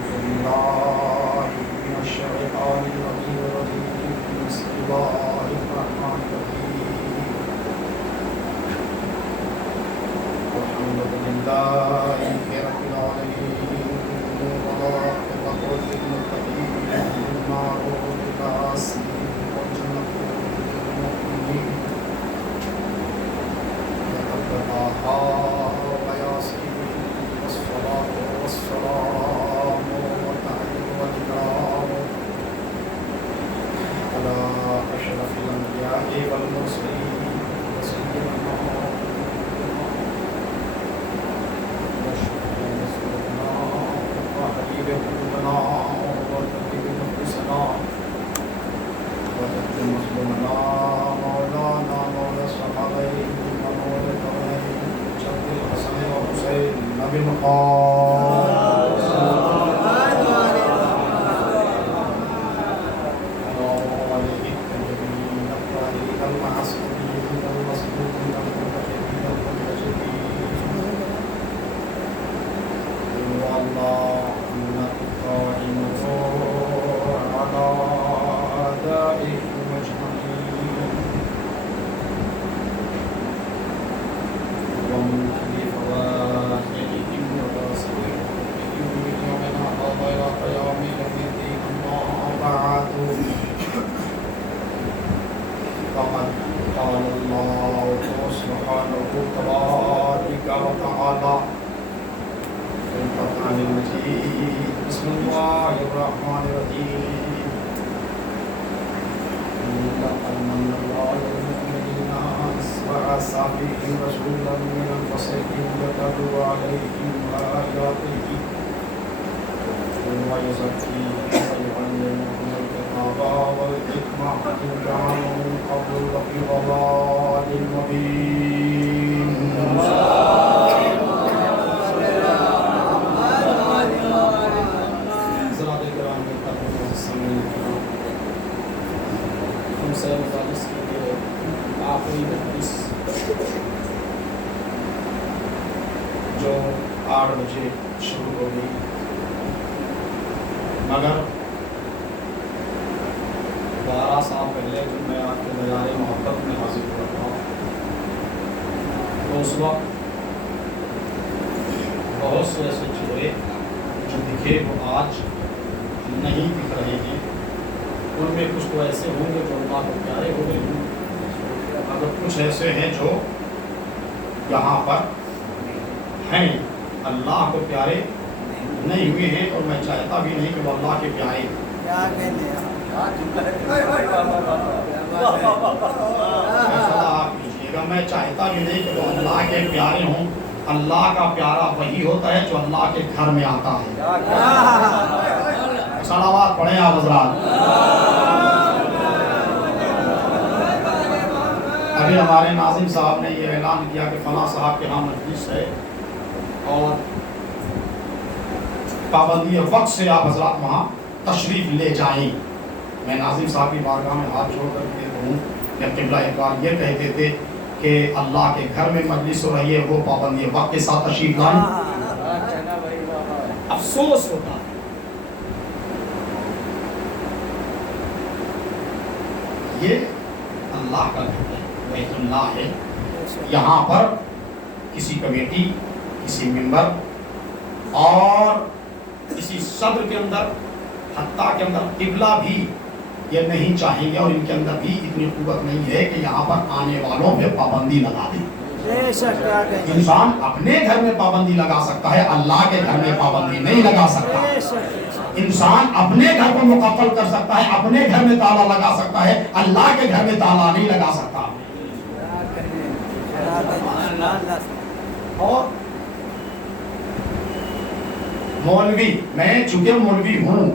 بالله من الشيطان الرجيم بسم الله الرحمن الرحيم الحمد لله رب العالمين والعاقبة للمتقين والمعروف بالعصر والجنة للمؤمنين لقد طه وياسين والصلاة والسلام والتحية والإكرام على أشرف الأنبياء والمرسلين وسيدنا وشفيع ذنوبنا وحبيب قلوبنا وطبيب نفوسنا وجد مظلومنا مولانا مولى الصحابين ومولى الكونين جد الحسن والحسين نبي المقام بسم الله الرحمن الرحيم لقد من الله على المؤمنين إذ بعث فيهم رسولا من أنفسهم يتلو عليهم آياته ويزكيهم ويعلمهم الكتاب والحكمة وإن كانوا من قبل لفي ضلال مبين اس کے لیے آخری مجلس جو 8 بجے شروع ہوگی مگر 12 سال پہلے جب میں آپ کے بازار محبت میں حاضر ہوا تھا تو اس وقت بہت سے ایسے چہرے جو دکھے وہ آج نہیں دکھ رہے ہیں ان میں کچھ تو ایسے ہوں گے جو اللہ کو پیارے ہو گئے ہوں مگر کچھ ایسے ہیں جو یہاں پر ہیں اللہ کو پیارے نہیں ہوئے ہیں اور میں چاہتا بھی نہیں کہ وہ اللہ کے پیارے کیجیے گا میں چاہتا بھی نہیں کہ وہ اللہ کے پیارے ہوں اللہ کا پیارا وہی ہوتا ہے جو اللہ کے گھر میں آتا ہے صلوات پڑھیں آپ حضرات ابھی ہمارے ناظم صاحب نے یہ اعلان کیا کہ فلاں صاحب کے ہاں مجلس ہے اور پابندی وقت سے آپ حضرات وہاں تشریف لے جائیں میں ناظم صاحب کی بارگاہ میں ہاتھ جوڑ کر کے ہوں کہ قبلہ ایک بار یہ کہتے تھے کہ اللہ کے گھر میں مجلس ہو رہی ہے وہ پابندی وقت کے ساتھ تشریف لائیں افسوس ہوتا ہے یہ اللہ کا گھر ہے بیت اللہ ہے یہاں پر کسی کمیٹی کسی ممبر اور کسی صدر کے اندر حتیٰ کے اندر قبلہ بھی یہ نہیں چاہیں گے اور ان کے اندر بھی اتنی قوت نہیں ہے کہ یہاں پر آنے والوں پہ پابندی لگا دیں انسان اپنے گھر میں پابندی لگا سکتا ہے اللہ کے گھر میں پابندی نہیں لگا سکتا انسان اپنے گھر کو مقفل کر سکتا ہے اپنے گھر میں تالا لگا سکتا ہے اللہ کے گھر میں تالا نہیں لگا سکتا اور مولوی میں چونکہ مولوی ہوں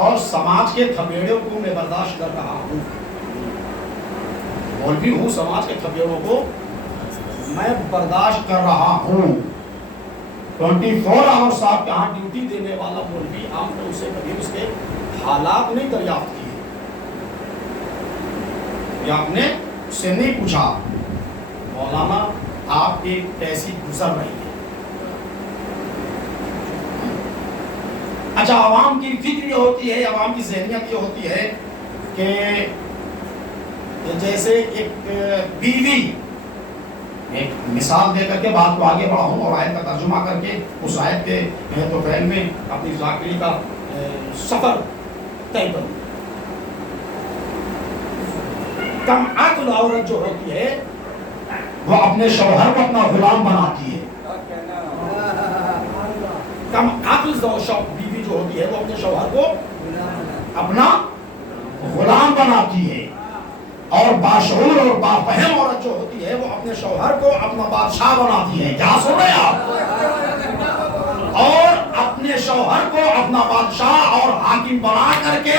اور سماج کے تھپیڑوں کو میں برداشت کر رہا ہوں مولوی ہوں سماج کے تھپیڑوں کو میں برداشت کر رہا ہوں 24 آورس آپ کے ہاں ڈیوٹی دینے والا مولوی آپ نے اسے کبھی اس کے حالات نہیں دریافت کیے یا آپ نے اس سے نہیں پوچھا مولانا آپ کی کیسی گزر رہی ہے اچھا عوام کی فکر یہ ہوتی ہے, عوام کی ذہنیت یہ ہوتی ہے کہ جیسے ایک بیوی, ایک مثال دے کر کے بات کو آگے بڑھاؤں اور آیت کا ترجمہ کر کے اس آیت کے تو فعل میں اپنی ذاکری کا سفر طے کروں. کم عقل عورت جو ہوتی ہے وہ اپنے شوہر کو اپنا غلام بناتی ہے. کم عقل بیوی جو ہوتی ہے وہ اپنے شوہر کو اپنا غلام بناتی ہے, اور باشعور اور بافہم عورت جو ہوتی ہے وہ اپنے شوہر کو اپنا بادشاہ بناتی ہے. کیا سن رہے آپ؟ اور اپنے شوہر کو اپنا بادشاہ اور حاکم بنا کر کے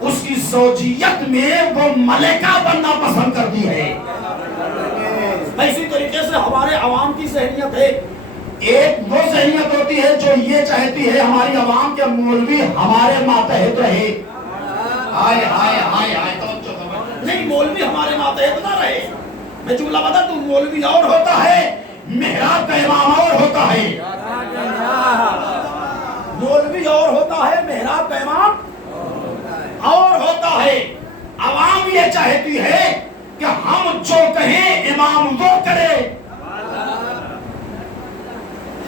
اس کی زوجیت میں وہ ملکہ بننا پسند کرتی ہے. اسی طریقے سے ہمارے عوام کی ذہنیت ہے, ایک وہ ذہنیت ہوتی ہے جو یہ چاہتی ہے ہماری عوام کے مولوی ہمارے ماتحت رہے. ہائے ہائے ہائے ہائے, نہیں مولوی ہمارے ماتحت نہ رہے. میں جملہ بتا دوں, مولوی اور ہوتا ہے, محراب کا امام اور ہوتا ہے. مولوی اور ہوتا ہے, محراب کا امام اور ہوتا ہے. عوام یہ چاہتی ہے کہ ہم جو کہیں امام وہ کرے,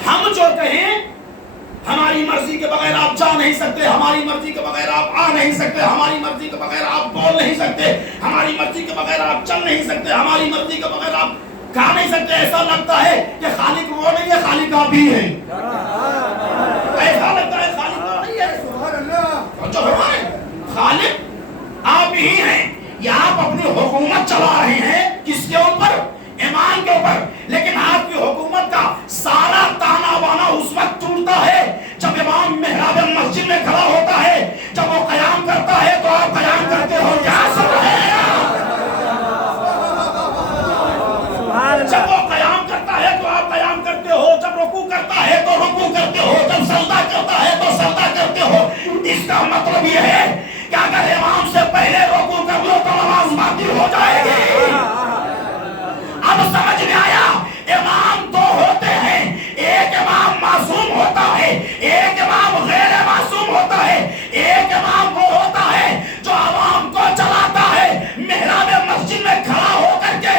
ہم جو کہیں ہماری مرضی کے بغیر آپ جا نہیں سکتے, ہماری مرضی کے بغیر آپ آ نہیں سکتے, ہماری مرضی کے بغیر آپ بول نہیں سکتے, ہماری مرضی کے بغیر آپ چل نہیں سکتے, ہماری مرضی کے بغیر آپ کھا نہیں سکتے. ایسا لگتا ہے کہ خالق وہ نہیں ہے, خالق آپ ہی ہیں. ایسا لگتا ہے خالق وہ نہیں ہے, جو خالق آپ ہی ہیں. یا آپ اپنی حکومت چلا رہے ہیں کس کے اوپر؟ ایمان کے اوپر. لیکن آپ کی حکومت کا سارا تانا بانا اس وقت ٹوٹتا ہے جب امام محراب مسجد میں کھڑا ہوتا ہے, جب وہ قیام کرتا ہے تو آپ قیام کرتے ہو. کیا سن رہے ہیں؟ جب وہ قیام کرتا ہے تو آپ قیام کرتے ہو, جب رکوع کرتا ہے تو رکوع کرتے ہو, جب سجدہ کرتا ہے تو سجدہ کرتے ہو. اس کا مطلب یہ ہے کہ اگر امام سے پہلے رکوع کر لو تو نماز باطل ہو جائے گی. اب سمجھ میں آیا؟ امام دو ہوتے ہیں, ایک امام معصوم ہوتا ہے, ایک امام غیر معصوم ہوتا ہے. ایک امام وہ ہوتا ہے جو عوام کو چلاتا ہے, محراب مسجد میں کھڑا ہو کر کے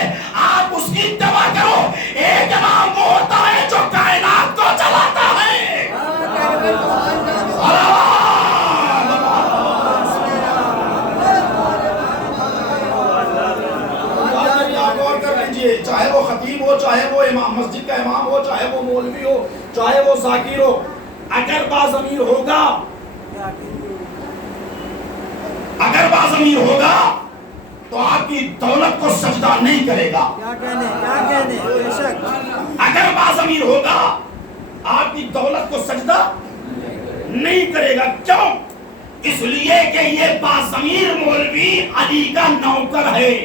آپ اس کی اتباع کرو. ایک امام وہ ہوتا ہے جو کائنات کو چلاتا ہے. چاہے وہ خطیب ہو, چاہے وہ امام مسجد کا امام ہو, چاہے وہ مولوی ہو, چاہے وہ ذاکر ہو, اگر باضمیر ہوگا, اگر باضمیر ہوگا تو آپ کی دولت کو سجدہ نہیں کرے گا. اگر باضمیر ہوگا آپ کی دولت کو سجدہ نہیں کرے گا. کیوں؟ اس لیے کہ یہ باضمیر مولوی علی کا نوکر ہے.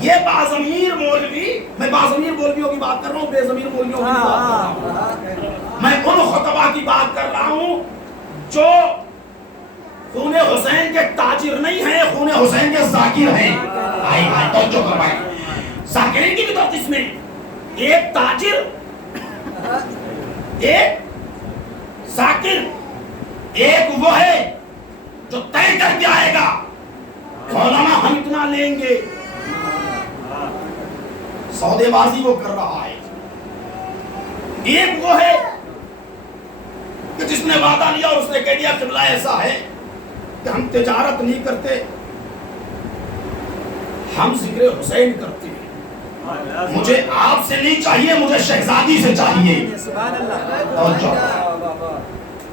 یہ باضمیر مولوی, میں باضمیر مولویوں کی بات کر رہا ہوں, بے ضمیر مولویوں کی بات کر رہا ہوں. میں ان خطبہ کی بات کر رہا ہوں جو خون حسین کے تاجر نہیں ہیں, خون حسین کے ذاکر ہیں. توجہ کرائیں, ذاکرین کی بھی دو قسمیں, ایک تاجر, ایک ذاکر. ایک وہ ہے جو طے کر کے آئے گا مولانا ہم اتنا لیں گے, سودے بازی وہ کر رہا ہے. ایک وہ ہے کہ جس نے وعدہ لیا اور اس نے کہہ دیا قبلہ ایسا ہے کہ ہم تجارت نہیں کرتے, ہم ذکر حسین کرتے ہیں. مجھے آپ سے نہیں چاہیے, مجھے شہزادی سے چاہیے.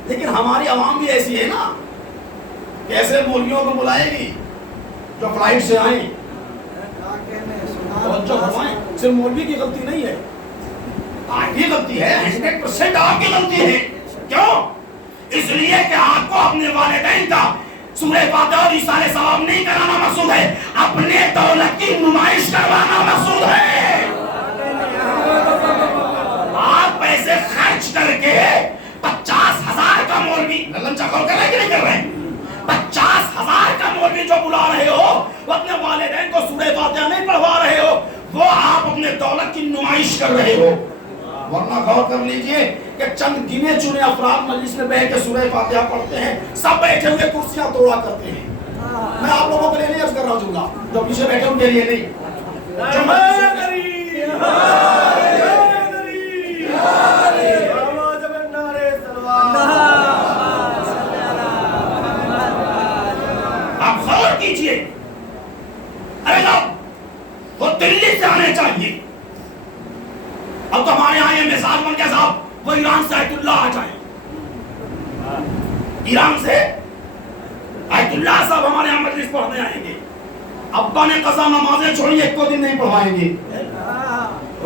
لیکن ہماری عوام بھی ایسی ہے نا, کیسے مولویوں کو بلائے گی جو فلائٹ سے آئیں. صرف مولوی کی غلطی نہیں ہے, آپ کی غلطی ہے, 100% آپ کی غلطی ہے. کیوں؟ اس لیے کہ آپ کو اپنے والدین کا سورہ فاتحہ اور ایصال ثواب نہیں کرانا مقصود ہے, اپنے دولت کی نمائش کروانا مقصود ہے. آپ پیسے خرچ کر کے 50,000 کا مولوی للن چکول کر رہے کہ نہیں کر رہے, 50,000 کا مولوی جو بلا رہے ہو وہ اپنے والدین کو سورہ فاتحہ نہیں پڑھوا رہے ہو, وہ آپ اپنے دولت کی نمائش کر رہے ہو. ورنہ غور کر لیجئے کہ کہ چند گنے چنے افراد مجلس میں بیٹھ کے سورہ فاتحہ پڑھتے ہیں، سب بیٹھے ہوئے کرسیاں توڑا کرتے ہیں. میں آپ لوگوں کے لیے نہیں عرض کر رہا ہوں، جو پیچھے بیٹھے ان کے لیے نہیں. آپ غور کیجئے، ارے لوگ وہ دلی سے آنے چاہیے. اب تو ہمارے یہاں یہ مثال بن گیا صاحب، وہ ایران سے آیت اللہ آ جائیں. ایران سے آیت اللہ صاحب ہمارے یہاں مجلس پڑھنے آئیں گے. ابا نے قضا نمازیں چھوڑی، ایک کو دن نہیں پڑھوائیں گے.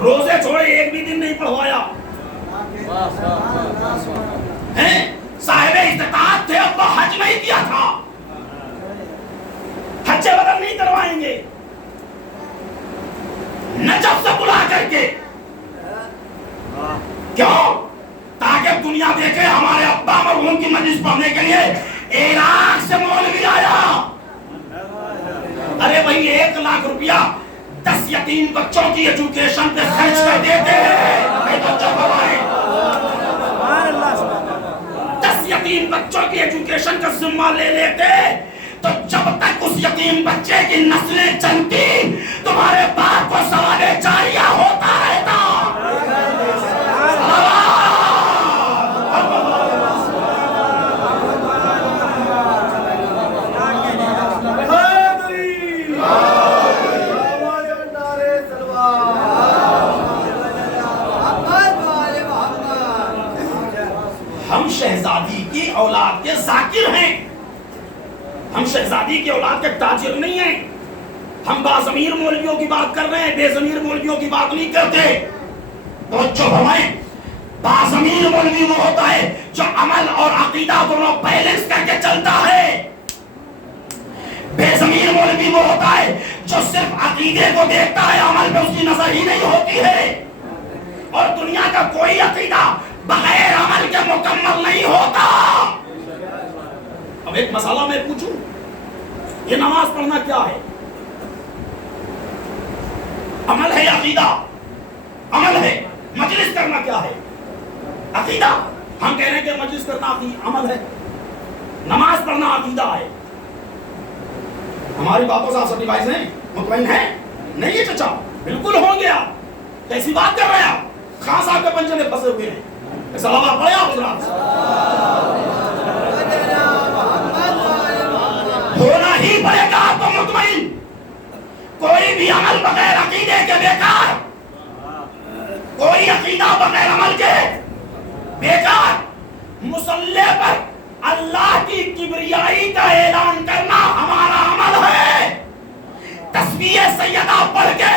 روزے چھوڑے، ایک بھی دن نہیں پڑھوایا. صاحب استطاعت تھے، ابا حج نہیں کیا تھا، حج بدل نہیں کروائیں گے. نجف سے بلا کر کے، کیوں؟ تاکہ دنیا دیکھے ہمارے ابا مرحوم کی مجلس پڑھنے کے لیے عراق سے مولوی آیا. ارے بھائی 1 لاکھ روپیہ 10 یتیم بچوں کی ایجوکیشن پہ خرچ کر دیتے ہیں. 10 یتیم بچوں کی ایجوکیشن کا ذمہ لے لیتے تو جب تک اس یتیم بچے کی نسلیں چلتی تمہارے باپ کو سوال جاریہ ہوتا رہتا. ہم شہزادی کی اولاد کے ذاکر ہیں، ہم شہزادی کی اولاد کے تاجر نہیں ہیں. ہم باضمیر مولویوں کی بات کر رہے ہیں، بے ضمیر مولویوں کی بات نہیں کرتے. توجہ فرمائیں، باضمیر مولوی وہ ہوتا ہے جو عمل اور عقیدہ دونوں بیلنس کر کے چلتا ہے. بے ضمیر مولوی وہ ہوتا ہے جو صرف عقیدے کو دیکھتا ہے، عمل پہ اس کی نظر ہی نہیں ہوتی ہے. اور دنیا کا کوئی عقیدہ بغیر عمل کے مکمل نہیں ہوتا. اب ایک مسئلہ میں پوچھوں، یہ نماز پڑھنا کیا ہے؟ عمل ہے یا عقیدہ؟ عمل ہے. مجلس کرنا کیا ہے؟ عقیدہ. ہم کہہ رہے ہیں کہ مجلس کرنا عمل ہے، نماز پڑھنا عقیدہ ہے. ہماری باتوں سے آپ سب ڈیوائز ہیں، مطمئن ہیں؟ نہیں ہے چچا، بالکل ہوں گے. آپ کیسی بات کر رہے ہیں؟ آپ خان صاحب کے پنجے میں پھنسے ہوئے ہیں. سلام پڑھے آپ حضرات. ہونا ہی پڑے گا آپ کو مطمئن. کوئی بھی عمل بغیر عقیدے کے بیکار، کوئی عقیدہ بغیر عمل کے بیکار. مصلی پر اللہ کی کبریائی کا اعلان کرنا ہمارا عمل ہے. تسبیح سیدہ پڑھ کے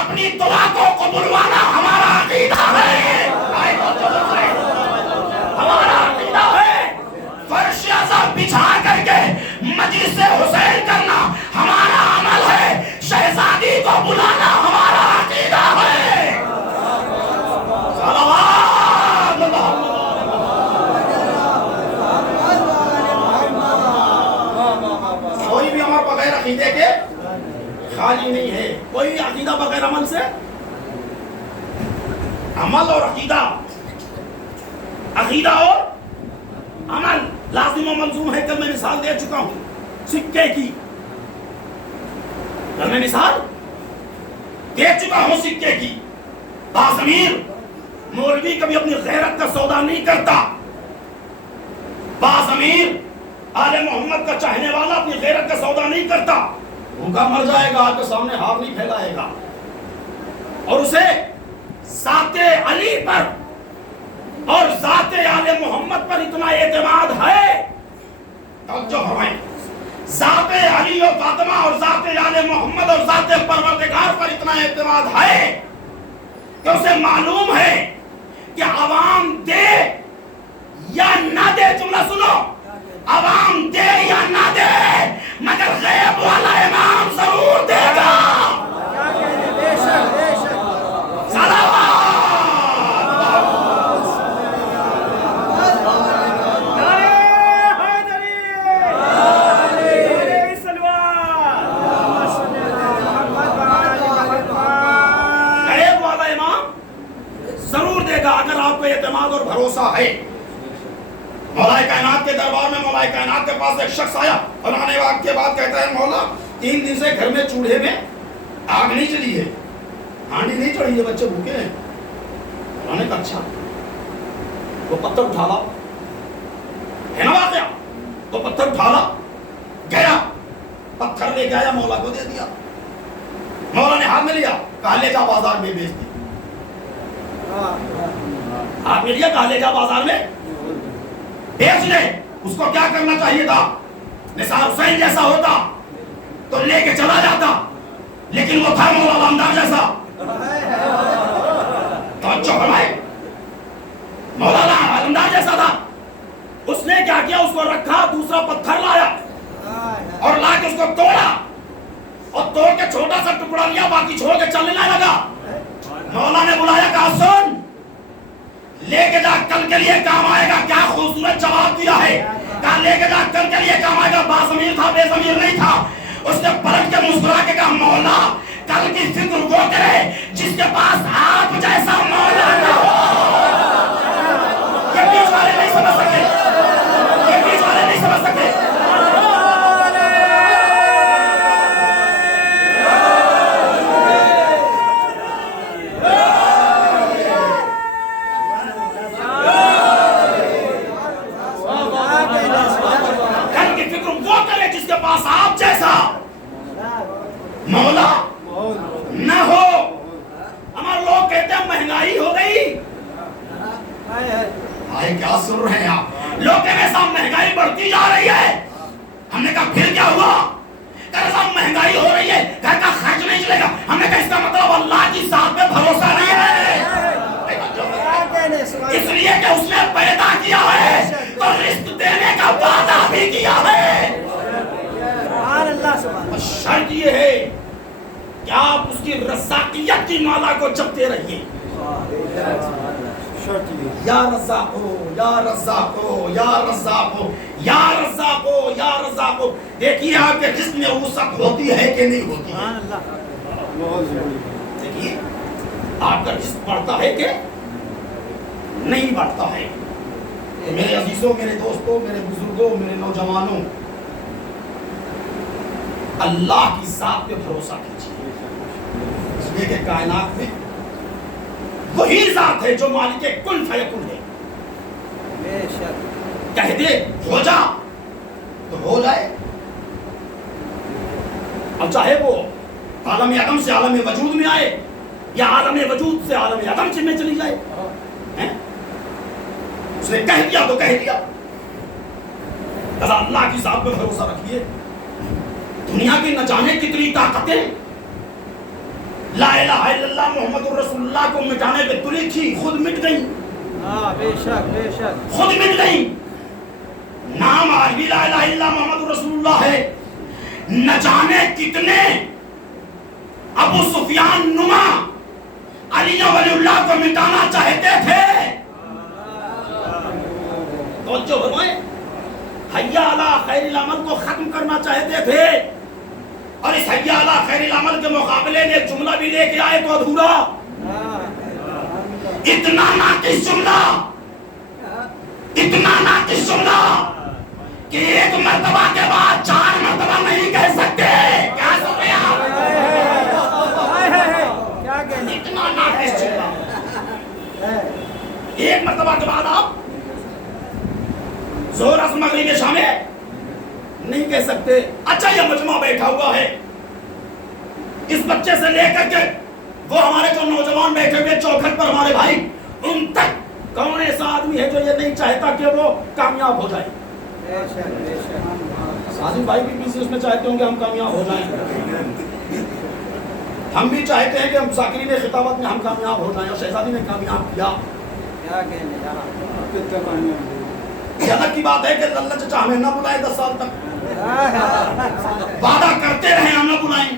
اپنی دعا کو بلوانا ہمارا عقیدہ ہے، ہمارا عقیدہ ہے. فرش اعظم بچھا کر کے مجلس حسین کرنا ہمارا عمل ہے. شہزادی کو بلانا ہمارا عقیدہ ہے. کوئی بھی عمل بغیر عقیدے کے خالی نہیں ہے. کوئی عقیدہ بغیر عمل سے، عمل اور عقیدہ، عقیدہ اور عمل لازم و ملزوم ہے. کل میں مثال دے چکا ہوں سکے کی، کل میں مثال دے چکا ہوں سکے کی. باضمیر مولوی کبھی اپنی غیرت کا سودا نہیں کرتا. باضمیر آل محمد کا چاہنے والا اپنی غیرت کا سودا نہیں کرتا. بھوکا مر جائے گا، آپ کے سامنے ہاتھ نہیں پھیلائے گا. اور اسے ذات علی پر اور ذات آل محمد پر اتنا اعتماد ہے. توجہ فرمائیں، ذات علی و فاطمہ اور ذات آل محمد اور ذات پروردگار پر اتنا اعتماد ہے کہ اسے معلوم ہے کہ عوام دے یا نہ دے. جملہ سنو، عوام دے یا نہ دے مگر غیب والا امام ضرور دے گا. اگر آپ کو اعتماد اور بھروسہ ہے. مولا کائنات کے دربار میں مولا کائنات کے پاس ایک شخص آیا اور آنے کے بعد کہتا ہے مولا 3 دن سے گھر میں چولہے میں آگ نہیں چلی ہے, ہانڈی نہیں چڑھی ہے, بچے بھوکے ہیں. مولا نے کہا اچھا. وہ پتھر اٹھا لا, ہے نا واقعہ, وہ پتھر اٹھا لا, گیا پتھر لے کے آیا, مولا کو دے دیا. مولا نے ہاتھ میں لیا, کہا لے جا بازار میں بیچ دی. ہاتھ میں لیا, کہا لے جا بازار میں بیچ لے. اس کو کیا کرنا چاہیے تھا؟ نثار حسین جیسا ہوتا تو لے کے چلا جاتا, لیکن وہ تھا مولا عالمدار جیسا. توجہ فرمائے, مولا عالمدار جیسا تھا. اس نے کیا کیا؟ اس کو رکھا, دوسرا پتھر لایا اور لا کے اس کو توڑا, اور توڑ کے چھوٹا سا ٹکڑا لیا, باقی چھوڑ کے چلنے لگا. مولا نے بلایا, کہا سن, لے کے جا, کل کے لیے کام آئے گا. کیا خوبصورت جواب دیا ہے, کہا لے کے جا, کل کے لیے کام آئے گا. باضمیر تھا, بے ضمیر نہیں تھا. اس نے پلٹ کے مسکرا کے کہا مولا کل کی فکر وہ کرے جس کے پاس آپ جیسا مولا نہ ہو. یہ بیچ والے نہیں سمجھ سکے, یہ بیچ والے نہیں سمجھ سکے. آپ جیسا مولا نہ ہو. ہمارے لوگ کہتے ہیں مہنگائی ہو گئی. آئے کیا سن رہے ہیں آپ؟ لوگ کہتے ہیں صاحب مہنگائی بڑھتی جا رہی ہے. ہم نے کہا پھر کیا ہوا؟ کہتے صاحب مہنگائی ہو رہی ہے, گھر کا خرچ نہیں چلے گا. ہم نے کہا اس کا مطلب اللہ کی ذات پہ بھروسہ نہیں ہے. اس لیے کہ اس نے پیدا کیا ہے تو رزق دینے کا وعدہ بھی کیا ہے. شرط یہ ہے کہ آپ اس کی رزاقیت کی مالا کو جپتے رہیے. یا رزاق ہو, یا رزاق ہو, یا رزاق ہو, یا رزاق ہو, یا رزاق ہو. دیکھیے آپ کے رزق میں وسعت ہوتی ہے کہ نہیں ہوتی ہے. دیکھیے آپ کا رزق بڑھتا ہے کہ نہیں بڑھتا ہے. میرے عزیزوں, میرے دوستوں, میرے بزرگوں, میرے نوجوانوں, اللہ کی ذات پہ بھروسہ کیجیے. اس لیے کہ کائنات میں وہی ذات ہے جو مالک کن فیکن ہے. کہہ دے ہو جا تو ہو جائے. اب چاہے وہ عالم عدم سے عالم وجود میں آئے یا عالم وجود سے عالم عدم میں چلی جائے, اس نے کہہ دیا تو کہہ دیا. اللہ کی ذات پہ بھروسہ رکھیے. دنیا کی نہ جانے کتنی طاقتیں لا الہ الا اللہ محمد الرسول اللہ کو مٹانے پہ تلی تھی, خود مٹ گئی. بے شک بے شک خود مٹ گئی. نام آج بھی لا الہ الا اللہ محمد الرسول اللہ ہے. نہ جانے کتنے ابو سفیان نما علی ولی اللہ کو مٹانا چاہتے تھے. توجہ فرمائیں, حیا علی خیر العمل کو ختم کرنا چاہتے تھے, اور اس حیا علی خیر العمل کے مقابلے میں جملہ بھی لے کے آئے تو ادھورا. اتنا ناقص جملہ, اتنا ناقص جملہ کہ ایک مرتبہ کے بعد 4 مرتبہ نہیں کہہ سکتے. کیا سن رہے ہیں آپ؟ اتنا ناقص جملہ ایک مرتبہ کے بعد آپ ظہر اثر مغرب شام نہیں کہہ سکتے. اچھا یہ مجمع بیٹھا ہوا ہے, اس بچے سے لے کر کے وہ ہمارے جو نوجوان بیٹھے ہوئے چوکھٹ پر ہمارے بھائی, ان تک کون ایسا آدمی ہے جو یہ نہیں چاہتا کہ وہ کامیاب ہو جائے؟ سازی بھائی بھی بزنس میں چاہتے ہوں کہ ہم کامیاب ہو جائیں. ہم بھی چاہتے ہیں کہ ہم ذاکرین خطابت میں ہم کامیاب ہو جائیں, اور شہزادی نے کامیاب کیا. یہ الگ کی بات ہے کہ اللہ چچا ہمیں نہ بلائے 10 سال تک, وعدہ کرتے رہے ہم نہ بلائیں,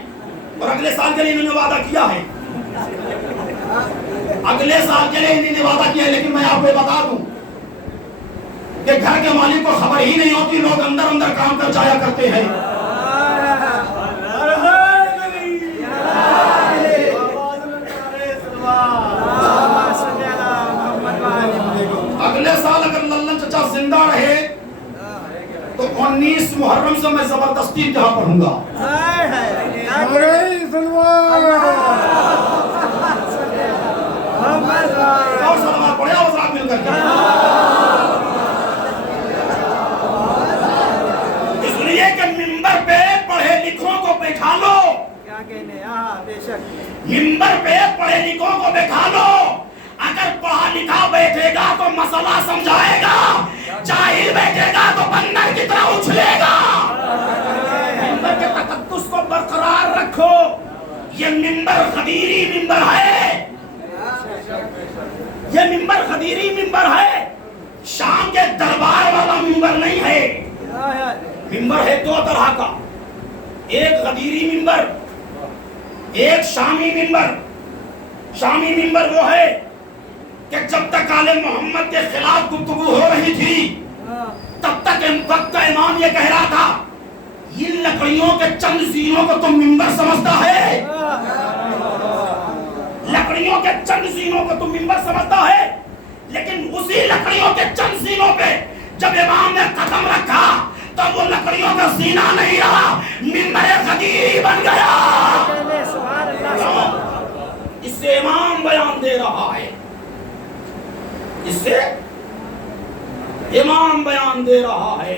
اور اگلے سال کے لیے انہوں نے وعدہ کیا ہے. اگلے سال کے لیے انہوں نے وعدہ کیا ہے. لیکن میں آپ کو بتا دوں کہ گھر کے مالک کو خبر ہی نہیں ہوتی, لوگ اندر اندر کام کر جایا کرتے ہیں. اگلے چچا زندہ رہے تو 19 محرم سے میں زبردستی یہاں پڑھوں گا. اور سلام پڑھے حضرات مل کر کے. اس لیے کہ ممبر پہ پڑھے لکھوں کو بٹھا لو. کیا کہنے؟ ہاں بے شک. ممبر پہ پڑھے لکھوں کو بٹھا لو. اگر پڑھا لکھا بیٹھے گا تو مسئلہ سمجھائے گا, جاہل بیٹھے گا تو بندر کی طرح اچھلے گا. ممبر کے تقدس کو برقرار رکھو. یہ ممبر غدیری ممبر ہے, یہ ممبر غدیری ممبر ہے, شام کے دربار والا ممبر نہیں ہے. ممبر ہے دو طرح کا, ایک غدیری ممبر, ایک شامی ممبر. شامی ممبر وہ ہے کہ جب تک آل محمد کے خلاف گفتگو ہو رہی تھی تب تک وقت کا امام یہ کہہ رہا تھا یہ لکڑیوں کے چند زینوں کو تم ممبر سمجھتا ہے, لکڑیوں کے چند زینوں کو تم ممبر سمجھتا ہے. لیکن اسی لکڑیوں کے چند زینوں پہ جب امام نے قدم رکھا تو وہ لکڑیوں کا زینہ نہیں رہا, ممبر غدیری بن گیا. اس سے امام بیان دے رہا ہے, اس سے امام بیان دے رہا ہے.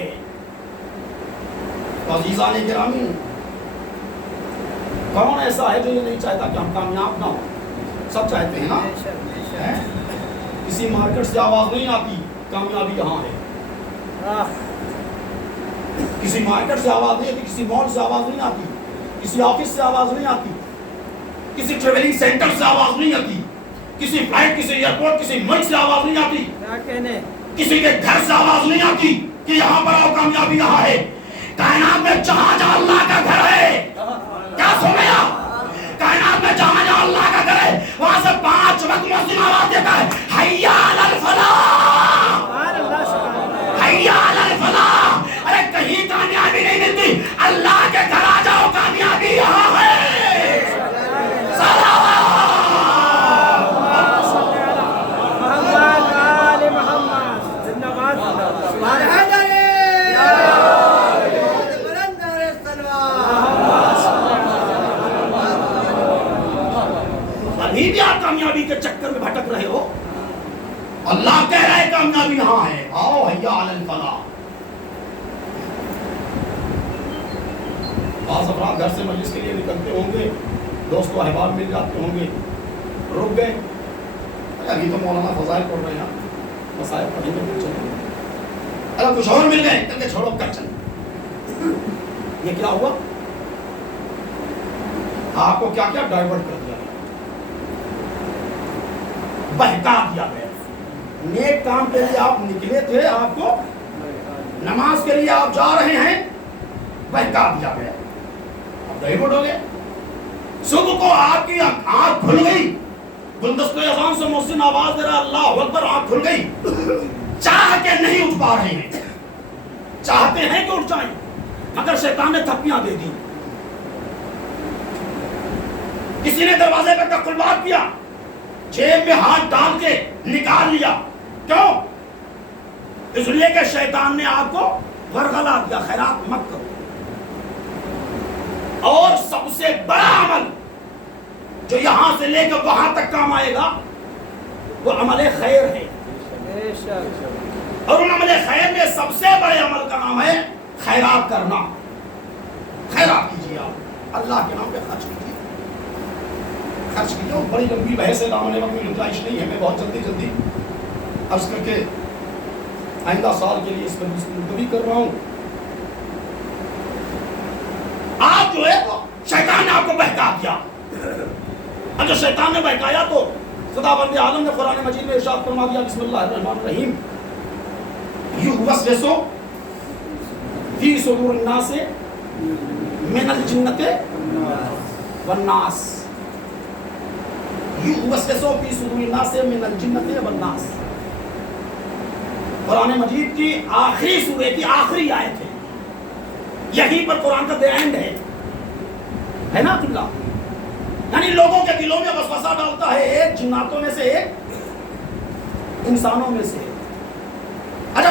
عزیزان گرامی, کون ایسا ہے جو یہ نہیں چاہتا کہ ہم کامیاب نہ ہو؟ سب چاہتے ہیں نا. کسی مارکیٹ سے آواز نہیں آتی کامیابی یہاں ہے. کسی مارکیٹ سے آواز نہیں آتی, کسی مال سے آواز نہیں آتی, کسی آفس سے آواز نہیں آتی, کسی ٹریولنگ سینٹر سے آواز نہیں آتی, کسی فلائٹ, کسی ایئرپورٹ, کسی ملک سے آواز نہیں آتی, کسی کے گھر سے آواز نہیں آتی کہ یہاں پر آؤ کامیابی یہاں ہے. کائنات میں جہاں جہاں اللہ کا گھر ہے, کیا سنے آپ, کائنات میں جہاں جہاں اللہ کا گھر ہے وہاں سے 5 وقت مؤذن آواز دیتا ہے, حی علی الفلاح, حی علی الفلاح. ارے کہیں کامیابی نہیں ملتی, اللہ کے گھر آ جاؤ, کامیابی یہاں ہے. ابھی بھی آپ کامیابی کے چکر میں بھٹک رہے ہو. اللہ کہہ رہا ہے کامیابی یہاں ہے, آؤ حی علی الفلاح. بعض افراد گھر سے مجلس کے لیے نکلتے ہوں گے, دوست و احباب مل جاتے ہوں گے, رک گئے, ابھی تو مولانا فضائل پڑھ رہے ہیں, مسائل پڑھیں گے پھر چلیں گے. اگر کچھ اور مل گئے کہتے چھوڑو کر چلیں. یہ کیا ہوا؟ آپ کو کیا کیا ڈائیورٹ کر دیا, بہکا دیا گیا. نیک کام کے لیے آپ نکلے تھے, آپ کو نماز کے لیے آپ جا رہے ہیں, بہکا دیا گیا, اب ڈائیورٹ ہو گئے. صبح کو آپ کی آنکھ کھل گئی, گلدستہ اذان سے مؤذن آواز دے رہا اللہ اکبر, آنکھ کھل گئی, چاہ کے نہیں اٹھ پا رہے ہیں, چاہتے ہیں کہ اٹھ جائیں مگر شیطان نے تھپیاں دے دی. کسی نے دروازے پہ تقلبات کیا, جیب میں ہاتھ ڈال کے نکال لیا, کیوں؟ اس لیے کہ شیطان نے آپ کو ورغلا دیا, خیرات مت کرو. اور سب سے بڑا عمل جو یہاں سے لے کر وہاں تک کام آئے گا وہ عمل خیر ہے. اور ان عمل خیر میں سب سے بڑے عمل کا نام ہے خیرات کرنا. خیرات کیجیے, آپ اللہ کے نام پہ خرچ کیجیے, خرچ کیجیے. بڑی لمبی بحث ہے, دامن وقت میں گنجائش نہیں ہے, میں بہت جلدی عرض کر کے آئندہ سال کے لیے اس پر ملتوی کر رہا ہوں. آپ جو ہے شیطان نے آپ کو بہکا دیا. اگر شیطان نے بہکایا تو خدا بند عالم نے قرآن مجید میں ارشاد فرما دیا, بسم اللہ الرحمن الرحیم, یوسوسو فی صدور الناس من الجنۃ والناس, یوسوسو فی صدور الناس من الجنۃ والناس. قرآن مجید کی آخری سورے کی آخری آیت ہے, یہیں پر قرآن کا دی اینڈ ہے نا اللہ. یعنی لوگوں کے دلوں میں وسوسہ ڈالتا ہے, ایک جناتوں میں سے ایک, انسانوں میں سے. اچھا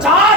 4।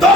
2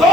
2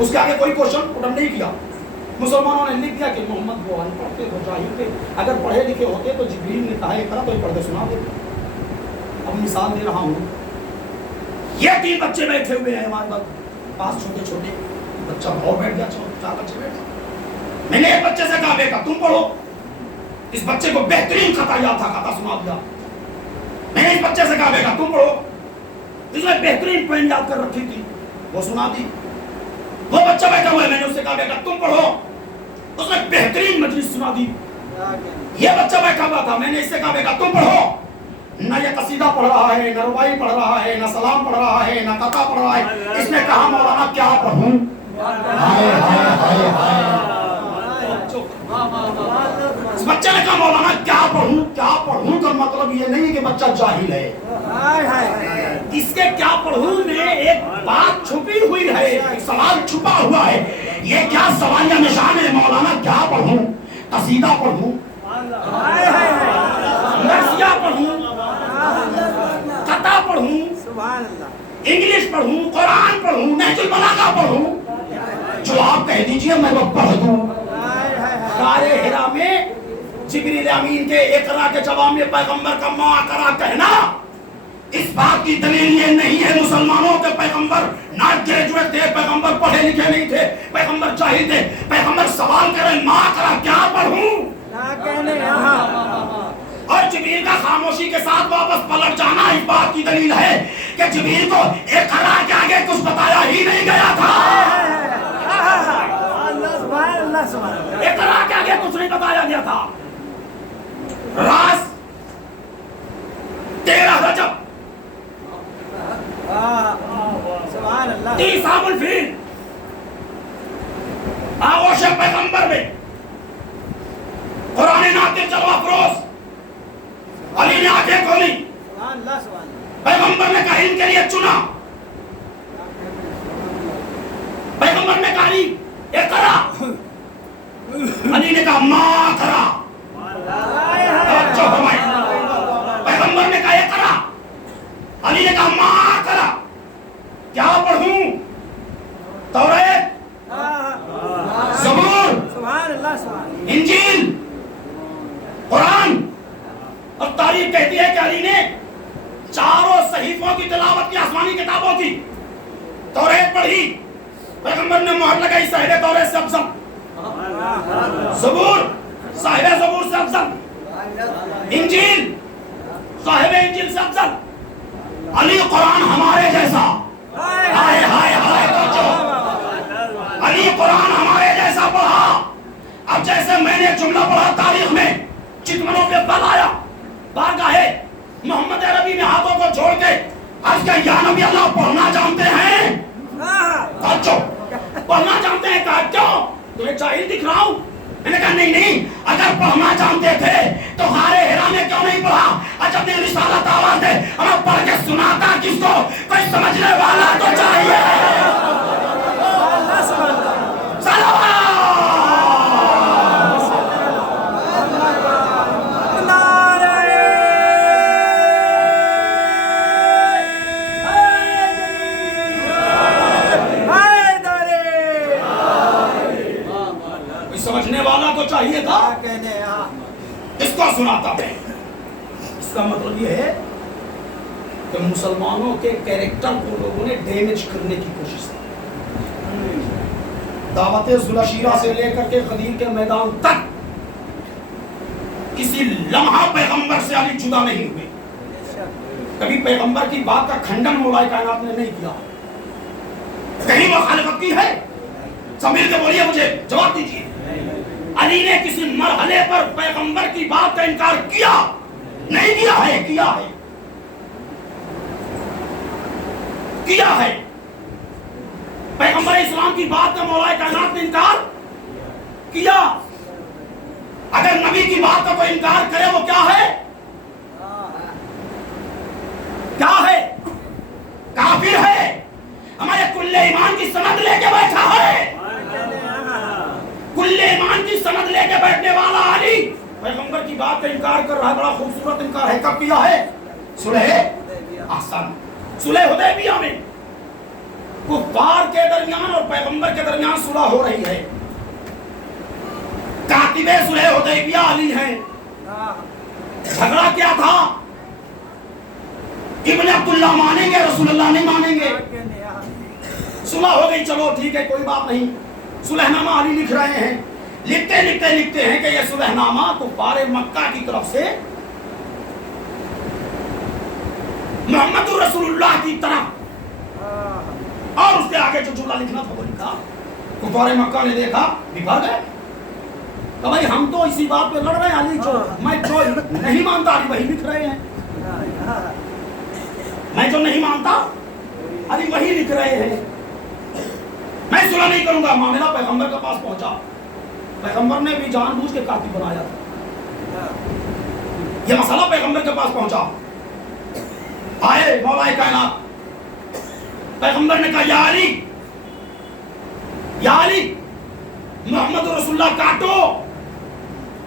اس کے آگے کوئی کوشچن پٹ نہیں کیا. مسلمانوں نے لکھ دیا کہ محمد وہ ان پڑھ تھے، وہ جاہل تھے. اگر پڑھے لکھے ہوتے تو جبریل نے کہا اقرا تو پڑھ کے سنا دے. اب مثال دے رہا ہوں. یہ 3 بچے بیٹھے ہوئے ہیں ہمارے پاس، چھوٹے چھوٹے. بچہ اور بیٹھ گیا، 4 بچے بیٹھ گئے. میں نے ایک بچے سے کہا بیٹا تم پڑھو. اس بچے کو بہترین خطا یاد تھا، خطا سنا دیا. میں نے اس بچے سے کہا بیٹا تم پڑھو. اس نے بہترین پوائنٹ یاد کر رکھی تھی، وہ سنا دی. وہ بچہ بیٹھا ہوا ہے، میں نے اس سے کہا بیٹا تم پڑھو. اس نے بہترین مجلس سنا دی. یہ بچہ بیٹھا ہوا تھا، میں نے اس سے کہا بیٹا تم پڑھو. نہ یہ قصیدہ پڑھ رہا ہے، نہ ربائی پڑھ رہا ہے، نہ سلام پڑھ رہا ہے، نہ قطع پڑھ رہا ہے. اس نے کہا مولانا کیا پڑھوں؟ اس بچے نے کہا مولانا کیا پڑھوں؟ کیا پڑھوں کا مطلب یہ نہیں کہ بچہ جاہل ہے. اس کے کیا پڑھوں میں ایک بات چھپی ہوئی ہے، ایک سوال چھپا ہوا ہے. یہ کیا سوالیہ نشان ہے؟ مولانا کیا پڑھوں؟ قصیدہ پڑھوں، مرثیہ پڑھوں، قطع پڑھوں، انگلش پڑھوں، قرآن پڑھوں، نہج البلاغہ پڑھوں؟ جو آپ کہہ دیجئے میں وہ پڑھ دوں. غار حرا میں جبریل امین کے اقرا کے جواب میں پیغمبر کا ما اقرا کہنا، اس بات کی دلیل یہ نہیں ہے مسلمانوں کے پیغمبر ناٹ گریجویٹ تھے، پیغمبر پڑھے لکھے نہیں تھے، پیغمبر جاہل تھے. پیغمبر سوال کرے ما اقرا کیا پڑھوں؟ اور جبریل کا خاموشی کے ساتھ واپس پلٹ جانا اس بات کی دلیل ہے کہ جبریل کو اقرا کے آگے کچھ بتایا ہی نہیں گیا تھا. اقرا کے آگے کچھ نہیں بتایا گیا تھا. راز 13 رجب 30 عام الفیل آغوش پیغمبر میں قرآن ناطق جلوہ افروز علی نے آنکھیں کھولی. پیغمبر نے کہا ان کے لیے چنا. پیغمبر نے کہا اقرا. علی نے کہا ما اقرا. پیغمبر نے کہا اقرا. علی نے کہا ما اقرا. کیا پڑھوں؟ توریت، زبور، انجیل، قرآن. اور تاریخ کہتی ہے کہ علی نے 4 صحیفوں کی تلاوت کی، آسمانی کتابوں کی. توریت پڑھی، پیغمبر نے مہر لگائی صاحب توریت سے افضل. زبور صاحب زبور سے افضل. انجیل صاحب انجیل سے افضل. علی قرآن ہمارے جیسا. ہائے ہائے ہائے علی قرآن ہمارے جیسا پڑھا. اب جیسے میں نے جملہ پڑھا تاریخ میں، چتمنوں پہ بل آیا، بارگاہ محمد عربی میں ہاتھوں کو جوڑ کے آج کا یا نبی اللہ پڑھنا جانتے ہیں؟ پڑھنا جانتے ہیں. کہا کیوں؟ تمہیں جاہل دکھ رہا ہوں؟ میں نے کہا نہیں، اگر پڑھنا جانتے تھے تو غار حرا میں کیوں نہیں پڑھا؟ جب نے رسالت آواز دے ہمیں پڑھ کے سناتا کس کو؟ کوئی سمجھنے والا تو چاہیے. سمجھنے والا تو چاہیے تھا. اس کو سناتا ہے. اس کا مطلب یہ ہے کہ مسلمانوں کے کیریکٹر کو لوگوں نے ڈیمیج کرنے کی کوشش کی. دعوت ذوالشیرہ سے لے کر کے غدیر کے میدان تک کسی لمحہ پیغمبر سے علی جدا نہیں ہوئے. کبھی پیغمبر کی بات کا کھنڈن مولا کائنات نے نہیں کیا. کہیں مخالفت کی ہے؟ سمجھ کے بولیے، مجھے جواب دیجیے. علی نے کسی مرحلے پر پیغمبر کی بات کا انکار کیا نہیں؟ کیا ہے، کیا ہے، کیا ہے. پیغمبر اسلام کی بات کا مولا کائنات نے انکار کیا. اگر نبی کی بات کا کوئی انکار کرے وہ کیا ہے؟ کیا ہے؟ کافر ہے. ہمارے کل ایمان کی سند لے کے بیٹھا ہے. کل ایمان کی سند لے کے بیٹھنے والا علی پیغمبر کی بات کا انکار کر رہا ہے. بڑا خوبصورت انکار ہے. کب کیا ہے؟ صلح احسن، صلح حدیبیہ میں کفار کے درمیان اور پیغمبر کے درمیان صلح ہو رہی ہے. کاتب صلح حدیبیہ علی ہیں. جھگڑا کیا تھا؟ ابن عبداللہ مانیں گے، رسول اللہ نہیں مانیں گے. صلح ہو گئی، چلو ٹھیک ہے کوئی بات نہیں. صلح نامہ علی لکھ رہے ہیں. لکھتے ہیں کہ یہ صلح نامہ کفار مکہ کی طرف سے محمد رسول اللہ کی طرف، اور اس کے آگے جو جملہ لکھنا تھا وہ لکھا. کفار مکہ نے دیکھا، بگڑ گئے کہ بھائی ہم تو اسی بات پہ لڑ رہے ہیں. علی میں جو نہیں مانتا علی وہی لکھ رہے ہیں. میں جو نہیں مانتا علی وہی لکھ رہے ہیں. میں صلح نہیں کروں گا. معاملہ پیغمبر کے پاس پہنچا. پیغمبر نے بھی جان بوجھ کے کاتب بنایا تھا. یہ مسئلہ پیغمبر کے پاس پہنچا. آئے مولا کائنات، پیغمبر نے کہا یا علی محمد رسول اللہ کاٹو،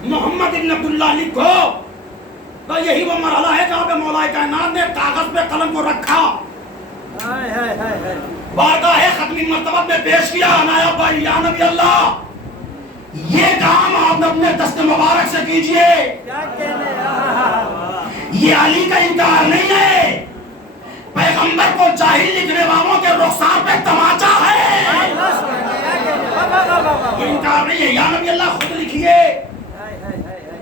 محمد ابن عبداللہ لکھو. تو یہی وہ مرحلہ ہے جہاں پہ مولا کائنات نے کاغذ پہ قلم کو رکھا، بارگاہ ختمی مرتبہ میں پیش کیا. نائب بھائی یا نبی اللہ، یہ کام آپ اپنے دست مبارک سے کیجئے. یہ علی کا انکار نہیں ہے، پیغمبر کو جاہل لکھنے والوں کے رخسار پہ تماچا ہے. یہ انکار نہیں ہے. یا نبی اللہ خود لکھیے.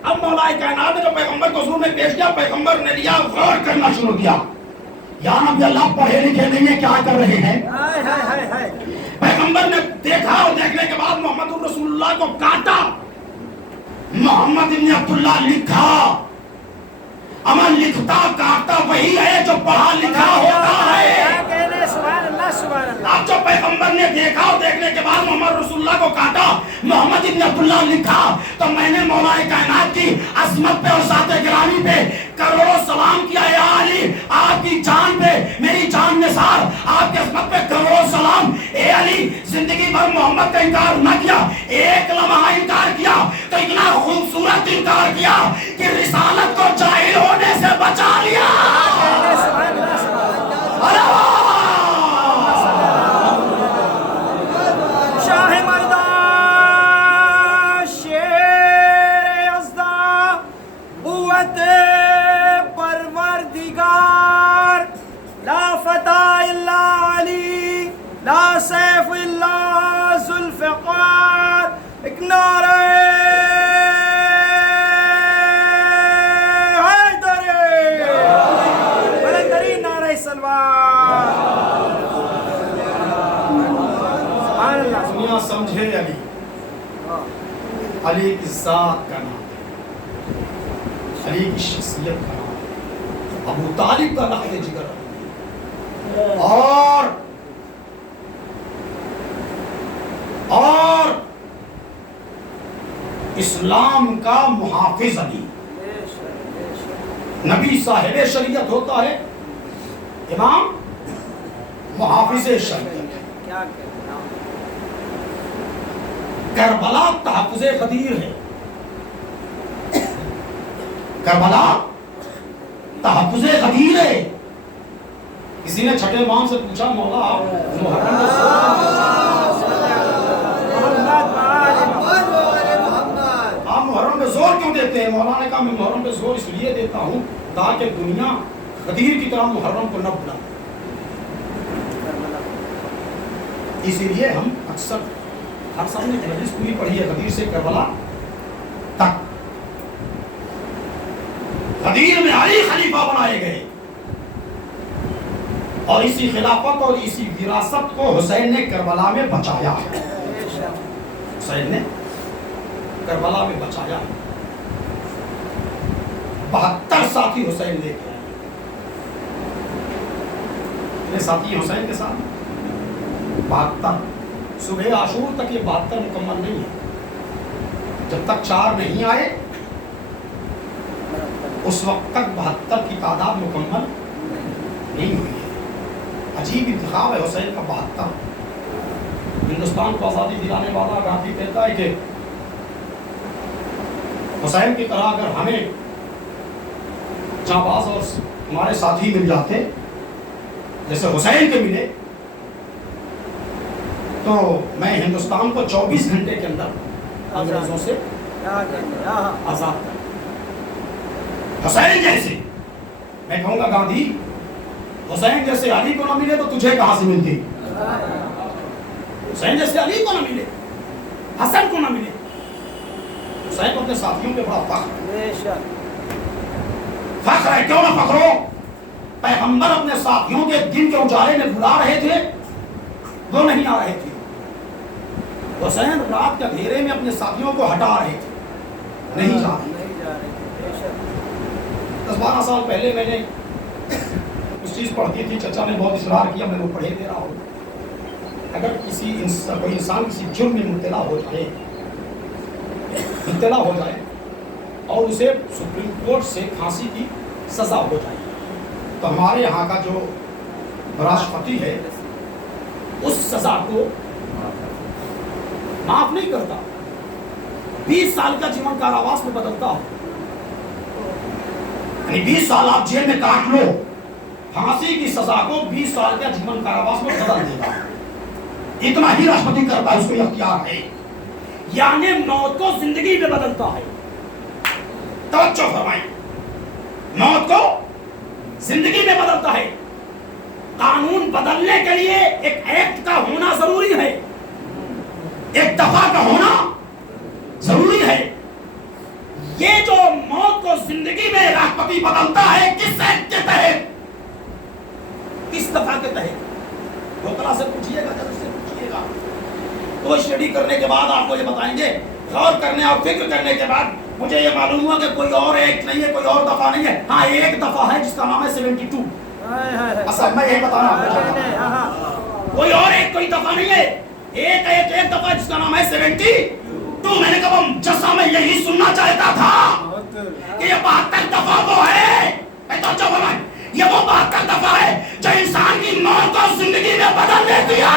اب مولا کائنات نے جو پیغمبر کو حضور میں پیش کیا، پیغمبر نے لیا، غور کرنا شروع کیا. یا نبی اللہ پڑھے لکھے نہیں ہیں، کیا کر رہے ہیں؟ پیغمبر نے دیکھا، اور دیکھنے کے بعد محمد رسول اللہ کو کاٹا. محمد ابن عبداللہ لکھا. عمل لکھتا کاٹتا وہی ہے جو پڑھا لکھا ہوتا ہے. اب جو پیغمبر نے دیکھا اور دیکھنے کے بعد محمد رسول اللہ کو کاٹا، محمد ابن عبداللہ لکھا، تو میں نے مولا کائنات کی عظمت پہ اور ذات گرامی پہ کروڑوں سلام کیا. یا علی، آپ کی جان پہ میری جان نثار، آپ کی عظمت پہ کروڑوں سلام. اے علی، زندگی بھر محمد کا انکار نہ کیا، ایک لمحہ انکار کیا تو اتنا خوبصورت انکار کیا کہ رسالت کو جاہل ہونے سے بچا لیا. شاہ مردہ، شیر یزدہ، قوت پروردگار، لا فتح الا علی، لا سیف الا ذوالفقار. ایک نعرہ دنیا سمجھے علی. علی کی ذات کا نام، علی کی شخصیت کا نام، ابو طالب کا لحظ جگر، اور اسلام کا محافظ علی. نبی صاحب شریعت ہوتا ہے، امام محافظ شریعت. کربلا تحفظ غدیر ہے. کربلا تحفظ غدیر ہے. کسی نے چھٹے امام سے پوچھا، مولا آپ محرم پہ زور کیوں دیتے ہیں؟ مولا نے کہا میں محرم پہ زور اس لیے دیتا ہوں تاکہ دنیا غدیر کی طرح محرم کو نہ بھلا. اسی لیے ہم اکثر ہر سب نے مجلس پوری پڑھی ہے غدیر سے کربلا تک. غدیر میں علی خلیفہ بنائے گئے، اور اسی خلافت اور اسی وراثت کو حسین نے کربلا میں بچایا. حسین نے کربلا میں بچایا. 72 ساتھی حسین لے کے آئے. میرے ساتھی حسین کے ساتھ 72. صبح عاشور تک یہ 72 مکمل نہیں ہے. جب تک 4 نہیں آئے اس وقت تک 72 کی تعداد مکمل نہیں ہوئی ہے. عجیب انتخاب ہے حسین کا 72. ہندوستان کو آزادی دلانے والا گاندھی کہتا ہے کہ حسین کی طرح اگر ہمیں جانباز اور ہمارے ساتھی مل جاتے جیسے حسین کے ملے تو میں ہندوستان کو 24 گھنٹے کے اندر انگریزوں سے آزاد کر. حسین جیسے میں کہوں گا گاندھی حسین جیسے علی کو نہ ملے تو تجھے کہاں سے ملتی؟ حسین جیسے علی کو نہ ملے، حسن کو نہ ملے. حسین کو اپنے ساتھیوں پہ بڑا فخر ہے. فخر ہے، کیوں نہ فخر ہو؟ پیغمبر اپنے ساتھیوں کے دن کے اجالے میں بلا رہے تھے، وہ نہیں آ رہے تھے. حسین رات کے اندھیرے میں اپنے ساتھیوں کو ہٹا رہے تھے، نہیں جا رہے. 10-12 سال پہلے میں نے اس چیز پڑھتی تھی، چچا نے بہت اصرار کیا، میں وہ پڑھے دے رہا ہوں. اگر کوئی انسان کسی جرم میں مبتلا ہو جائے اور اسے سپریم کورٹ سے پھانسی کی سزا ہو جائے تو ہمارے یہاں کا جو راشٹرپتی ہے اس سزا کو معاف نہیں کرتا، 20 سال کا جیون کاراواس میں بدلتا ہو. یعنی 20 سال آپ جیل میں کاٹ لو، پھانسی کی سزا کو 20 سال کا جیون کاراواس میں بدل دے گا. اتنا ہی راشٹرپتی کرتا ہے، اس کو اختیار ہے. یعنی موت کو زندگی میں بدلتا ہے. توجہ فرمائیں، موت کو زندگی میں بدلتا ہے. قانون بدلنے کے لیے ایک ایکٹ کا ہونا ضروری ہے، ایک دفعہ کا ہونا ضروری ہے. یہ جو موت کو زندگی میں راشٹرپتی بدلتا ہے کس ایکٹ کے تحت، کس دفعہ کے تحت؟ ڈھوکلا سے پوچھیے گا، جب اس سے پوچھیے گا تو اسٹڈی کرنے کے بعد آپ کو یہ بتائیں گے. غور کرنے اور فکر کرنے کے بعد مجھے یہ معلوم ہوا کہ کوئی اور ایک نہیں ہے، کوئی اور دفعہ نہیں ہے. ہاں ایک دفعہ ہے جس کا نام ہے 72. اصل میں یہی بتانا، کوئی اور ایک کوئی دفعہ نہیں ہے، ایک دفعہ جس کا نام ہے 72. میں نے کہا جیسا میں یہی سننا چاہتا تھا کہ یہ 72 دفعہ وہ ہے. یہ وہ 72 دفعہ ہے جو انسان کی موت کو زندگی میں بدل دیتی ہے.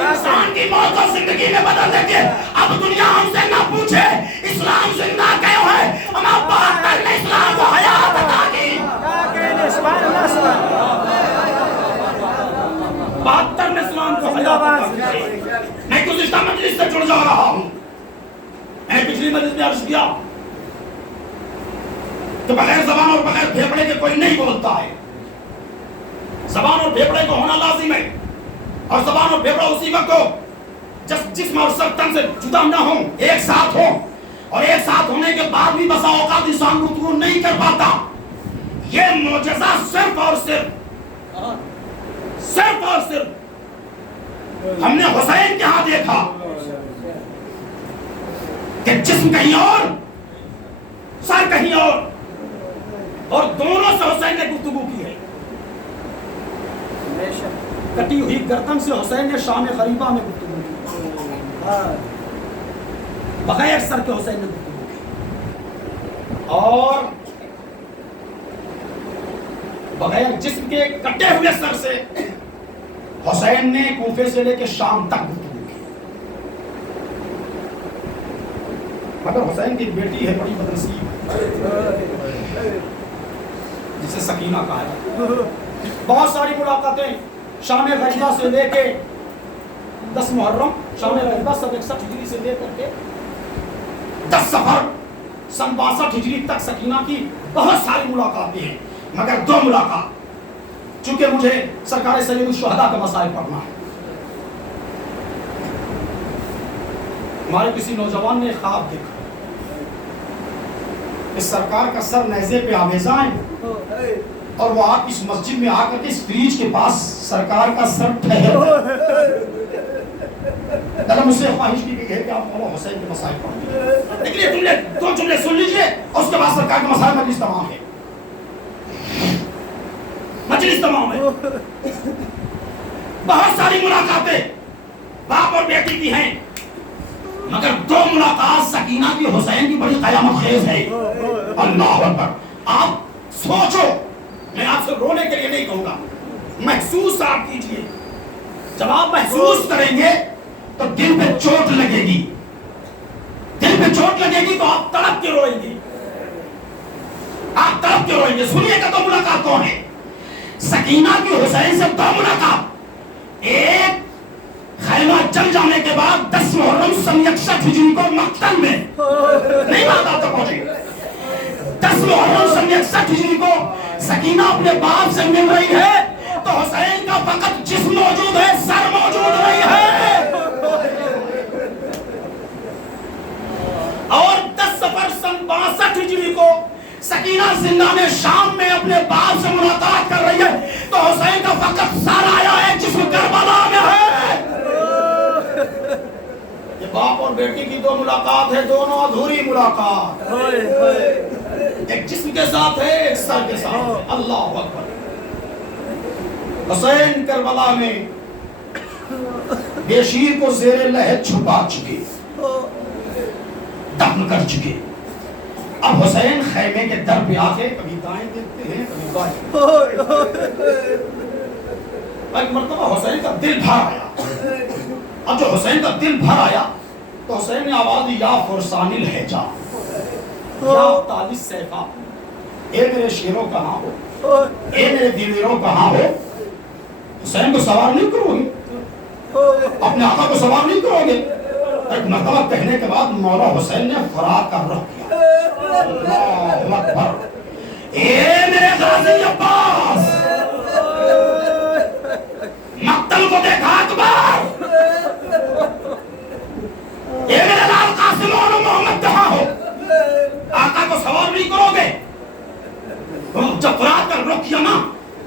انسان کی موت کو زندگی میں بدل دیتی ہے. اب دنیا ہم سے نہ پوچھے اسلام زندہ کیوں ہے، ہم 72 نے اسلام کو حیات عطا کی. 72 میں اسلام کو حیات عطا کی. میں گزشتہ مجلس سے جڑ جا رہا ہوں. میں پچھلی مجلس میں عرض کیا کہ بغیر زبان اور بغیر پھیپڑے کے کوئی نہیں بولتا ہے. زبان اور پھیپڑے کو ہونا لازم ہے، اور زبان اور پھیپڑا اسی وقت ہو جسم اور سر تن سے جدا نہ ہوں، ایک ساتھ ہوں. اور ایک ساتھ ہونے کے بعد بھی بسا اوقات انسان گفتگو نہیں کر پاتا. یہ معجزہ صرف اور صرف ہم نے حسین کے ہاں دیکھا کہ جسم کہیں اور، سر کہیں اور دونوں سے حسین نے گفتگو کی ہے. کٹی ہوئی گردن سے حسین نے شام غریبہ میں گفتگو کی، بغیر سر کے حسین نے گفتگو کی. اور بغیر جسم کے کٹے ہوئے سر سے حسین نے کوفے سے لے کے شام تک گفتگو کی. مگر حسین کی بیٹی ہے بڑی بدنصیب، جسے سکینہ کہا ہے. بہت ساری ملاقاتیں شام غریبہ سے لے کے 10 محرم، شام غریبہ 161 ہجری سے لے کر کے 10 صفر سن 62 ہجری تک سکینہ کی بہت ساری ملاقاتیں ہیں. مگر 2 ملاقات، چونکہ مجھے سرکار سید الشہداء کا مسائل پڑھنا ہے. ہمارے کسی نوجوان نے خواب دیکھا کہ سرکار کا سر نیزے پہ آویزاں ہے اور وہ آپ اس مسجد میں آ کر کے اس فریج کے پاس سرکار کا سر ٹھہر. مجھ سے خواہش کی گئی ہے کہ آپ مولا حسین کے مسائل پڑھیں، لیکن یہ جملے 2 جملے سن لیجئے اور اس کے بعد سرکار کے مسائل مجلس تمام ہے. مجلس تمام ہے. بہت ساری ملاقاتیں باپ اور بیٹی کی ہیں، مگر 2 ملاقات سکینہ کی حسین کی بڑی قیامت خیز ہے. اللہ اکبر. آپ سوچو، میں آپ سے رونے کے لیے نہیں کہوں گا، محسوس آپ کیجئے. جب آپ محسوس کریں گے تو دل پہ چوٹ لگے گی، دل پہ چوٹ لگے گی تو آپ تڑپ کے روئیں گے، آپ تڑپ کے روئیں گے. سنیے گا 2 ملاقات کون ہے؟ سکینہ کی حسین سے 2 ملاقات. ایک نکل جانے کے بعد 10 محرم سن 61 ہجری کو مقتل میں نہیں بات تک پہنچے. 10 محرم سن 61 ہجری کو سکینہ اپنے باپ سے مل رہی ہے تو حسین کا فقط جسم موجود ہے, سر موجود نہیں ہے. اور 10 صفر سن 62 ہجری کو سکینہ زندان شام میں اپنے باپ سے ملاقات کر رہی ہے تو حسین کا فقط سر آیا ہے جسم کربلا میں ہے. یہ باپ اور بیٹی کی دو ملاقات ہے, دونوں ادھوری ملاقات, ایک جسم کے ساتھ ہے ایک سر کے ساتھ ہے. اللہ اکبر. حسین کربلا میں بے شیر کو زیر لحد چھپا چکے, دفن کر چکے. اب حسین خیمے کے در پہ آ کے کبھی دائیں دیکھتے ہیں کبھی بائیں. ایک مرتبہ حسین کا دل بھر آیا. اب جو حسین کا دل بھر آیا تو حسین نے آواز دی, یا فرسان الحجا, یا تالیس سیفا, اے میرے شیروں کہاں ہو, اے میرے دیویروں کہاں ہو. حسین کو سوار نہیں کرو گے, اپنے آقا کو سوار نہیں کرو گے. ایک مرتبہ کہنے کے بعد مولا حسین نے فراق کا رخ کیا. اللہ اکبر. اے میرے غازی عباس, مقتل کو دیکھا اکبر. اے میرے لال قاسم اور محمد کہاں ہو, آقا کو سوار نہیں کرو گے. جب فرات کا رخ کیا نا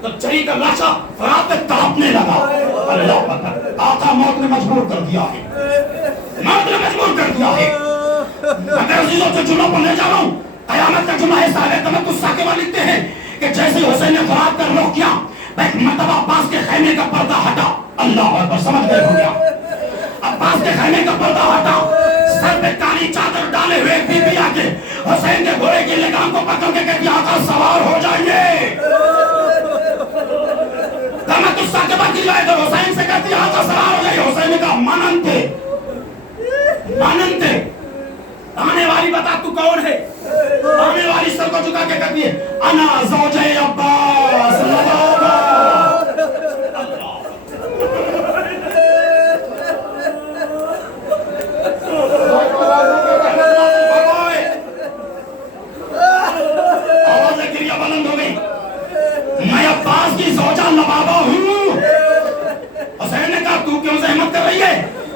تو چری کا لاشا فرات پہ تڑپنے لگا. اللہ اکبر. آقا موت نے مجبور کر دیا ہے, موت نے مجبور کر دیا ہے. اگر عزیزوں سے جملہ پڑھنے جا رہا ہوں, قیامت کا جملہ ایسا ہے تمہیں ساکبہ لکھتے ہیں کہ جیسے حسین نے فرات کا رخ کیا ایک مرتبہ عباس کے خیمے کا پردہ ہٹا. اللہ اکبر. سمجھ گئے ہو گیا. عباس کے خیمے کا پردہ ہٹا, سر پہ کالی چادر ڈالے ہوئے بی بی آ کے حسین کے گھوڑے کی لگام کو پکڑ کے کہتی آقا سوار ہو جائیے. تمہیں تو ساکبہ کی جائے تو حسین سے کہتی آقا سوار ہو جائیے. حسین نے کہا ماننتے ماننتے. آنے والی بتا تو کون ہے, آنے والی سر کو جھکا کے کہتی ہے انا زوجہ عباس لبابا. آوازیں گریہ بلند ہو گئی. میں عباس کی زوجہ لبابا ہوں. حسین نے کہا تو کیوں زحمت کر رہی ہے؟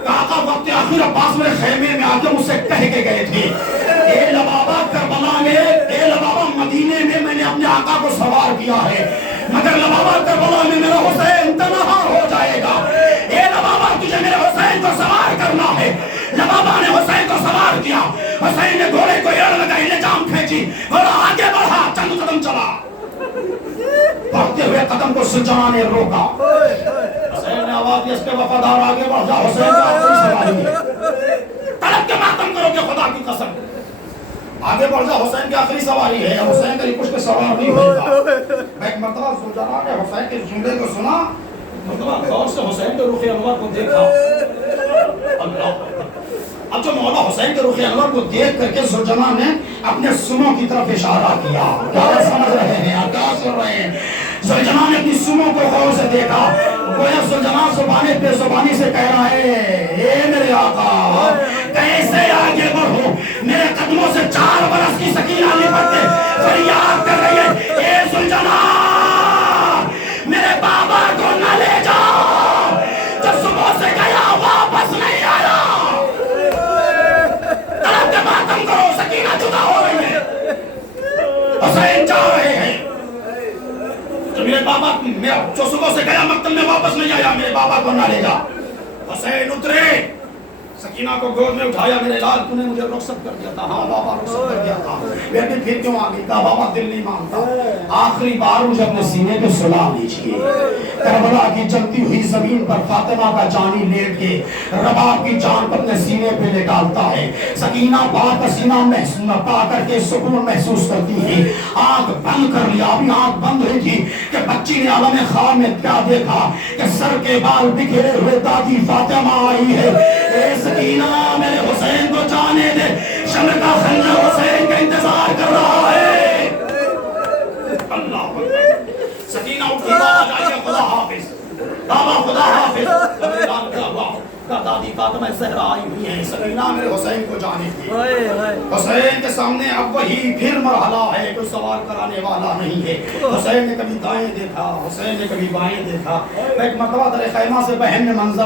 آقا وقت آخر عباس میرے خیمے میں آ کے مجھ سے کہہ کے گئے تھے اے لبابا کربلا میں, اے لبابا مدینے میں نے اپنے آقا کو سوار کیا ہے, مگر لبابا کربلا میں میرا حسین تنہا ہو جائے گا. اے لبابا تجھے میرے حسین کو سوار کرنا ہے. لبابا نے حسین کو سوار کیا. حسین نے گھوڑے کو ایڑ لگائی, لجام کھینچی, گھوڑا آگے بڑھا, چند قدم چلا. بڑھتے ہوئے قدم کو سلجھانا نے روکا. حسین نے آواز دی اس کے وفادار آگے بڑھ جا, حسین کا آخری سواری ہے. تڑپ کے ماتم کرو کہ خدا کی قسم آگے بڑھ جا, حسین کی آخری سواری ہے. حسین کا کچھ کے سوار نہیں ہوگا. میں ایک مرتبہ زوجہ نے حسین کے جملے کو سنا, مرتبہ غور سے حسین کے رخ انور کو دیکھا. اللہ. اب جو مولا حسین کے رخ انور کو دیکھ کر کے زوجہ نے اپنے سنوں کی طرف اشارہ کیا. کیا سمجھ رہے ہیں, کیا سن رہے ہیں؟ زوجہ نے اپنی سنوں کو غور سے دیکھا. گویا زوجہ زبانی پہ زبانی سے کہہ رہا ہے اے میرے آقا کیسے آگے بڑھو, میرے قدموں سے 4 برس کی سکینہ لپٹتے فریاد کر رہی ہے اے زوجہ میرے بابا کو نہ لے جاؤ, جب صبح سے گیا واپس نہیں آیا. طرف کے ماتم کرو, سکینہ جدا ہو رہی ہے. حسین جا رہے ہیں. میرے بابا جو صبح سے گیا مقتل میں واپس نہیں آیا, میرے بابا کو نہ لے جا. حسین اترے, سکینہ کو گود میں اٹھایا. میرے لال تو نے مجھے رخصت کر دیا تھا. ہاں بابا رخصت کر دیا تھا. بیٹی پھر کیوں آ گئی؟ کہا بابا دل نہیں مانتا. آخری بار مجھے اپنے سینے پہ سلا لیجیے. کربلا کی جلتی ہوئی زمین پر فاطمہ کا جانی لیٹ کے رباب کی جان پر اپنے سینے پہ لے ڈالتا ہے. سکینہ بات پسینہ محسوس پا کر کے سکون محسوس کرتی ہے. آنکھ بند کر لیا, ابھی آنکھ بند ہوئی تھی کہ بچی نے عالم خواب میں کیا دیکھا کہ سر کے بال بکھرے ہوئے دادی فاطمہ آئی ہے. اے سکینہ میرے حسین کو جانے دے, شمع کا خنجر حسین کا انتظار کر رہا ہے. اللہ سکینہ اٹھی, بابا جائیے, خدا حافظ, بابا خدا حافظ. دادی فاطمہ زہرا آئی ہوئی ہیں سکینہ میرے حسین کو جانے کی. ہائے ہائے حسین کے سامنے اب وہی پھر مرحلہ ہے, کوئی سوال کرانے والا نہیں ہے. حسین نے کبھی دائیں دیکھا, حسین نے کبھی بائیں دیکھا. ایک مرتبہ در خیمہ سے بہن نے منظر